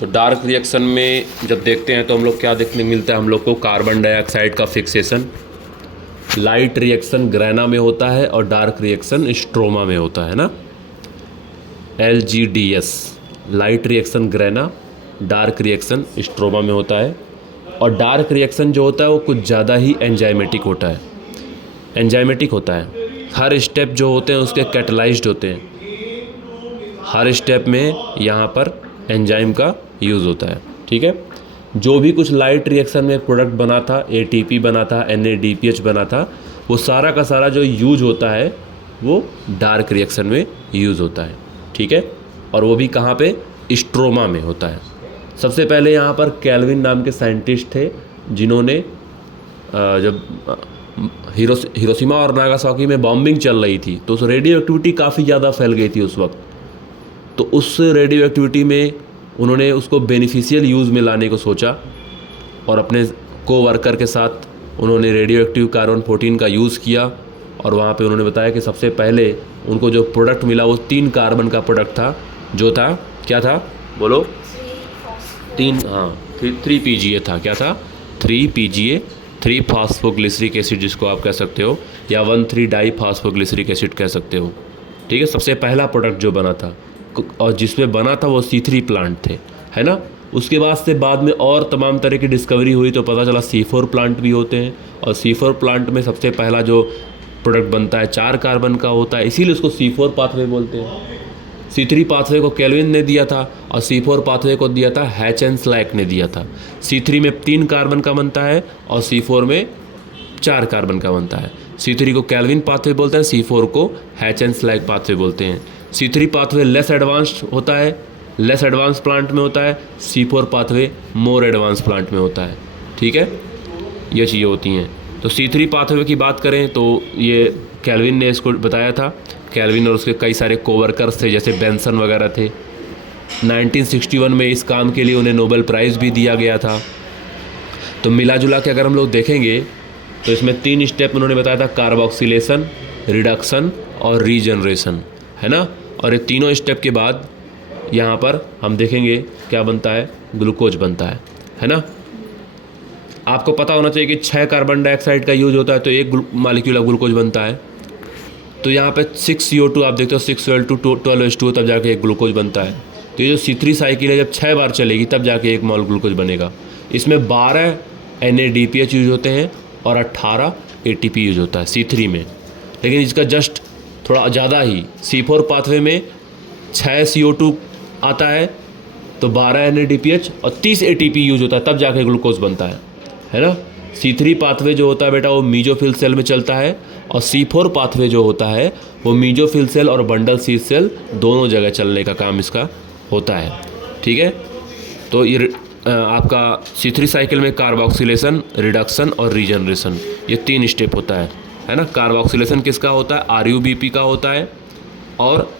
तो dark reaction में जब देखते हैं तो हम लोग क्या देखने मिलता है हम लोग को, कार्बन डाइऑक्साइड का फिक्सेशन। लाइट रिएक्शन ग्रेना में होता है और डार्क रिएक्शन स्ट्रोमा में होता है ना, LGDS। Light reaction grana, dark reaction stroma में होता है। और डार्क रिएक्शन जो होता है वो कुछ ज़्यादा ही एंजाइमेटिक होता है, एंजाइमेटिक होता है। हर स्टेप जो होते हैं उसके कैटलाइज्ड होते हैं, हर स्टेप में यहाँ पर एंजाइम का यूज़ होता है। ठीक है, जो भी कुछ लाइट रिएक्शन में प्रोडक्ट बना था, ATP बना था, NADPH बना था, वो सारा का सारा जो यूज होता है वो डार्क रिएक्शन में यूज़ होता है। ठीक है, और वो भी कहाँ पे, स्ट्रोमा में होता है। सबसे पहले यहाँ पर कैल्विन नाम के साइंटिस्ट थे जिन्होंने जब हिरोशिमा और नागासाकी में बॉम्बिंग चल रही थी तो उस रेडियो एक्टिविटी काफ़ी ज़्यादा फैल गई थी उस वक्त। तो उस रेडियो एक्टिविटी में उन्होंने उसको बेनिफिशियल यूज़ में लाने को सोचा और अपने को वर्कर के साथ उन्होंने रेडियो एक्टिव कार्बन 14 का यूज़ किया। और वहाँ पे उन्होंने बताया कि सबसे पहले उनको जो प्रोडक्ट मिला वो 3 कार्बन का प्रोडक्ट था, जो था क्या था, बोलो, 3 PGA था। क्या था, 3 PGA, 3 फास्फोग्लिसरिक एसिड जिसको आप कह सकते हो, या 1,3 डाई फास्फोग्लिसरिक एसिड कह सकते हो। ठीक है, सबसे पहला प्रोडक्ट जो बना था और जिसमें बना था वो C3 प्लांट थे, है ना। उसके बाद में और तमाम तरह की डिस्कवरी हुई तो पता चला C4 प्लांट भी होते हैं। और C4 प्लांट में सबसे पहला जो प्रोडक्ट बनता है 4 कार्बन का होता है, इसीलिए उसको C4 पाथवे बोलते हैं। C3 पाथवे को केल्विन ने दिया था और C4 पाथवे को दिया था हैचेनस्लैक ने दिया था। C3 में 3 कार्बन का बनता है और C4 में 4 कार्बन का बनता है। C3 को केल्विन पाथवे बोलते हैं, C4 को हैचेनस्लैक पाथवे बोलते हैं। C3 पाथवे लेस एडवांस्ड होता है, लेस एडवांस प्लांट में होता है। C4 pathway more advance plant में होता है। ठीक है, ये चीज़ें होती हैं। तो C3 पाथवे की बात करें तो ये केल्विन ने इसको बताया था। केल्विन और उसके कई सारे कोवर्कर्स थे जैसे बेंसन वगैरह थे। 1961 में इस काम के लिए उन्हें नोबेल प्राइज़ भी दिया गया था। तो मिला जुला के अगर हम लोग देखेंगे तो इसमें 3 स्टेप उन्होंने बताया था, कार्बोक्सिलेशन, रिडक्शन और रीजनरेशन, है ना। और ये तीनों स्टेप के बाद यहाँ पर हम देखेंगे क्या बनता है, ग्लूकोज बनता है ना। आपको पता होना चाहिए कि 6 कार्बन डाइऑक्साइड का यूज होता है तो 1 मालिक्यूल ऑफ ग्लूकोज बनता है। तो यहाँ पे 6 CO2 आप देखते हो, 6Cl2 12H2 तब जाके एक ग्लूकोज बनता है। तो ये जो C3 साइकिल है जब 6 बार चलेगी तब जाके 1 मोल ग्लूकोज बनेगा। इसमें 12 NADPH यूज होते हैं और 18 ATP यूज होता है C3 में। लेकिन इसका जस्ट थोड़ा ज़्यादा ही C4 पाथवे में 6 CO2 आता है तो 12 NADPH और 30 ATP यूज होता है, तब जाके ग्लूकोज बनता है ना। C3 पाथवे जो होता है बेटा वो मीजोफिल सेल में चलता है और C4 पाथवे जो होता है वो मीजोफिल सेल और बंडल शीथ सेल दोनों जगह चलने का काम इसका होता है। ठीक है, तो ये आपका C3 साइकिल में कार्बोक्सिलेशन, रिडक्शन और रीजनरेशन, ये 3 स्टेप होता है ना। कार्बोक्सिलेशन किसका होता है, RUBP का होता है। और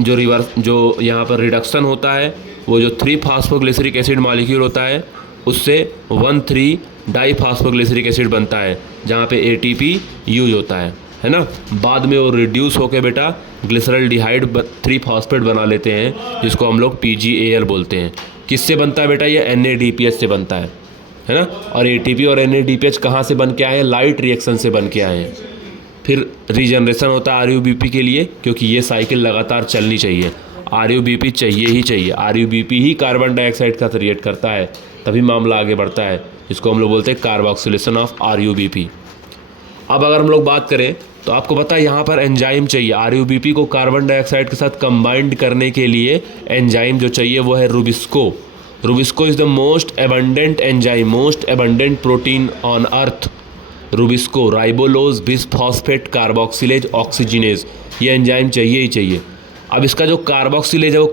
जो यहाँ पर रिडक्शन होता है वो जो 3 फास्फोग्लिसरिक एसिड मॉलिक्यूल होता है उससे 1,3 डाई फास्फोग्लिसरिक एसिड बनता है जहाँ पे ATP यूज होता है ना। बाद में वो रिड्यूस होकर बेटा ग्लिसरल्डिहाइड 3 फॉस्फेट बना लेते हैं जिसको हम लोग PGAL बोलते हैं। किससे बनता है बेटा, ये NADPH से बनता है ना। और ATP और NADPH कहाँ से बन के आए हैं, लाइट रिएक्शन से बन के आए हैं। फिर रीजनरेशन होता है RUBP के लिए, क्योंकि ये साइकिल लगातार चलनी चाहिए। RUBP चाहिए ही चाहिए, RUBP ही कार्बन डाइऑक्साइड का क्रिएट करता है, तभी मामला आगे बढ़ता है, जिसको हम लोग बोलते हैं कार्बोक्सिलेशन ऑफ RUBP। अब अगर हम लोग बात करें तो आपको पता है यहाँ पर एंजाइम चाहिए। RUBP को कार्बन डाइऑक्साइड के साथ कंबाइंड करने के लिए एंजाइम जो चाहिए वो है Rubisco. Rubisco is the most abundant enzyme, most abundant protein on earth. Rubisco, राइबोलोज bisphosphate carboxylase oxygenase, ये एंजाइम चाहिए ही चाहिए। अब इसका जो कार्बोक्सिलेज है वो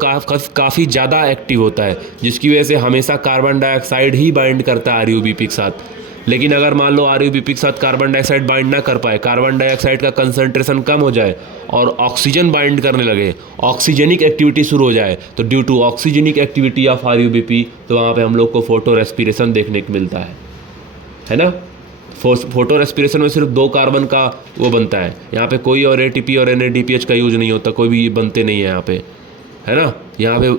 काफ़ी ज़्यादा एक्टिव होता है, जिसकी वजह से हमेशा कार्बन डाइऑक्साइड ही बाइंड करता है RUBP के साथ। लेकिन अगर मान लो RUBP के साथ कार्बन डाइऑक्साइड बाइंड ना कर पाए, कार्बन डाइऑक्साइड का कंसंट्रेशन कम हो जाए और ऑक्सीजन बाइंड करने लगे, ऑक्सीजनिक एक्टिविटी शुरू हो जाए, तो due to oxygenic activity of RUBP तो वहाँ पे हम लोग को फोटो रेस्पिरेशन देखने को मिलता है ना। फोटो रेस्पिरेशन में सिर्फ 2 कार्बन का वो बनता है, यहाँ पे कोई और ATP और NADPH का यूज नहीं होता, कोई भी बनते नहीं है यहाँ पे, है ना। यहाँ पे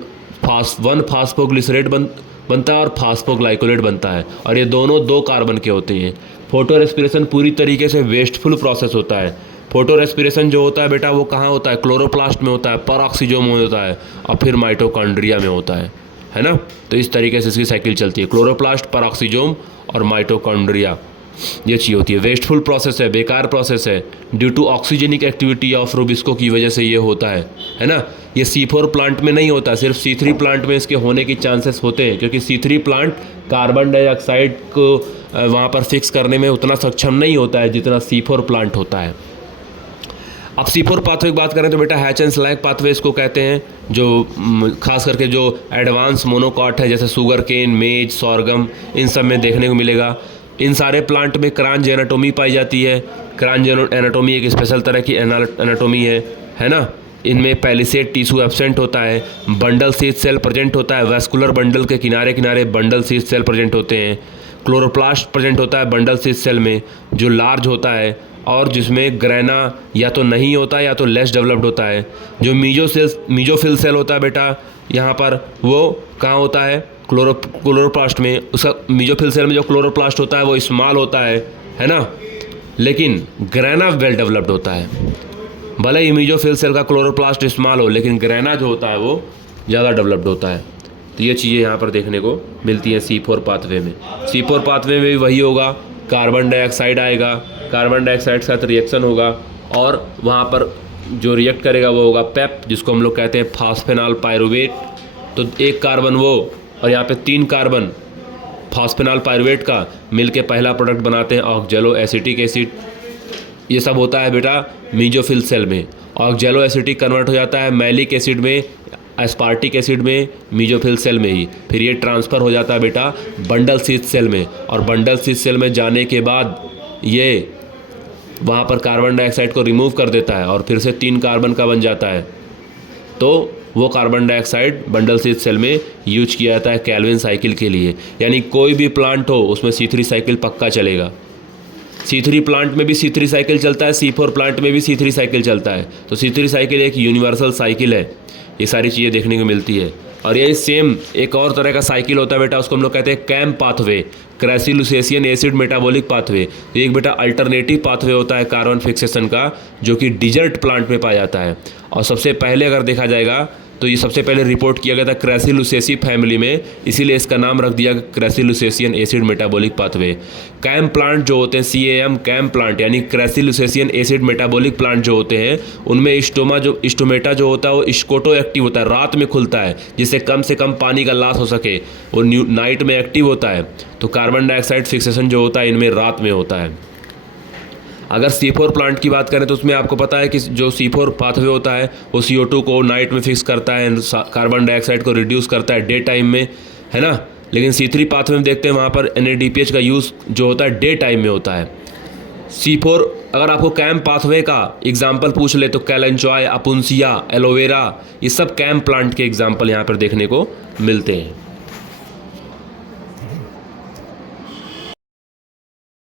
वन फास्फोग्लिसरेट बनता है और फास्फोग्लाइकोलेट बनता है, और ये दोनों 2 कार्बन के होते हैं। फोटो रेस्पिरेशन पूरी तरीके से वेस्टफुल प्रोसेस होता है। फोटो रेस्पिरेशन जो होता है बेटा वो कहाँ होता है? क्लोरोप्लास्ट में होता है, परऑक्सीजोम में होता है, और फिर माइटोकॉन्ड्रिया में होता है ना। तो इस तरीके से इसकी साइकिल चलती है, क्लोरोप्लास्ट, परऑक्सीजोम और माइटोकॉन्ड्रिया, ये चीज़ होती है। वेस्टफुल प्रोसेस है, बेकार प्रोसेस है, due to oxygenic activity of rubisco की वजह से ये होता है ना। ये C4 प्लांट में नहीं होता, सिर्फ C3 प्लांट में इसके होने की चांसेस होते हैं, क्योंकि C3 प्लांट कार्बन डाइऑक्साइड को वहाँ पर फिक्स करने में उतना सक्षम नहीं होता है जितना C4 प्लांट होता है। अब C4 पाथवे की बात करें तो बेटा हैच एंड स्लैग पाथवे इसको कहते हैं, जो खास करके जो एडवांस मोनोकॉट है जैसे शुगर केन, मेज, सॉर्गम, इन सब में देखने को मिलेगा। इन सारे प्लांट में क्रांज एनाटोमी पाई जाती है। क्रांज एनाटोमी एक स्पेशल तरह की एनाटोमी है ना। इनमें पैलिसेड टिश्यू एब्सेंट होता है, बंडल शीथ सेल प्रेजेंट होता है, वैस्कुलर बंडल के किनारे किनारे बंडल शीथ सेल प्रेजेंट होते हैं, क्लोरोप्लास्ट प्रेजेंट होता है बंडल शीथ सेल में जो लार्ज होता है, और जिसमें ग्रेना या तो नहीं होता या तो लेस डेवलप्ड होता है। जो मीजोफिल सेल होता है बेटा यहाँ पर, वो कहाँ होता है? क्लोरोप्लास्ट में। उसका मीजोफिल सेल में जो क्लोरोप्लास्ट होता है वो स्मॉल होता है ना, लेकिन ग्रेना वेल डेवलप्ड होता है। भले ही मीजोफिल सेल का क्लोरोप्लास्ट स्मॉल हो, लेकिन ग्रेना जो होता है वो ज़्यादा डेवलप्ड होता है। तो ये चीज़ें यहाँ पर देखने को मिलती हैं C4 पाथवे में। C4 पाथवे में भी वही होगा, कार्बन डाइऑक्साइड आएगा, कार्बन डाइऑक्साइड के साथ रिएक्शन होगा, और वहाँ पर जो रिएक्ट करेगा वो होगा पेप, जिसको हम लोग कहते हैं फास्फेनॉल पायरुवेट। तो एक कार्बन वो और यहाँ पे 3 कार्बन फास्फेनॉल पायरुवेट का मिलके पहला प्रोडक्ट बनाते हैं ऑक्जेलो एसिटिक एसिड। ये सब होता है बेटा मीजोफिल सेल में। ऑक्जेलो एसिटिक कन्वर्ट हो जाता है मैलिक एसिड में, एस्पार्टिक एसिड में, मीजोफिल सेल में ही। फिर ये ट्रांसफ़र हो जाता है बेटा बंडल शीथ सेल में, और बंडल शीथ सेल में जाने के बाद ये वहाँ पर कार्बन डाइऑक्साइड को रिमूव कर देता है और फिर से 3 कार्बन का बन जाता है। तो वो carbon dioxide bundle sheath cell में यूज किया जाता है कैल्विन साइकिल के लिए। यानी कोई भी प्लांट हो उसमें C3 साइकिल पक्का चलेगा। C3 प्लांट में भी C3 साइकिल चलता है, C4 प्लांट में भी C3 साइकिल चलता है। तो C3 साइकिल एक यूनिवर्सल साइकिल है। ये सारी चीज़ें देखने को मिलती है। और यही सेम एक और तरह का साइकिल होता है बेटा, उसको हम लोग कहते हैं CAM pathway, crassulacean acid metabolic pathway. ये एक बेटा अल्टरनेटिव पाथवे होता है कार्बन फिक्सेशन का, जो कि डिजर्ट प्लांट में पाया जाता है। और सबसे पहले अगर देखा जाएगा तो ये सबसे पहले रिपोर्ट किया गया था क्रेसिलुसेसी फैमिली में, इसीलिए इसका नाम रख दिया crassulacean acid metabolic pathway. CAM plant जो होते हैं CAM कैम प्लांट यानी क्रेसिलुसेशियन एसिड मेटाबॉलिक प्लांट जो होते हैं, उनमें स्टोमेटा जो होता है वो स्कोटो एक्टिव होता है, रात में खुलता है जिससे कम से कम पानी का लॉस हो सके। वो नाइट में एक्टिव होता है। तो कार्बन डाइऑक्साइड फिक्सेशन जो होता है इनमें रात में होता है। अगर C4 प्लांट की बात करें तो उसमें आपको पता है कि जो C4 पाथवे होता है वो CO2 को नाइट में फिक्स करता है, कार्बन डाइऑक्साइड को रिड्यूस करता है डे टाइम में, है ना। लेकिन C3 पाथवे में देखते हैं वहाँ पर NADPH का यूज़ जो होता है डे टाइम में होता है। C4 अगर आपको कैम पाथवे का एग्जाम्पल पूछ ले तो कैलेंचॉय, अपुंसिया, एलोवेरा, ये सब कैम प्लांट के एग्जाम्पल यहाँ पर देखने को मिलते हैं।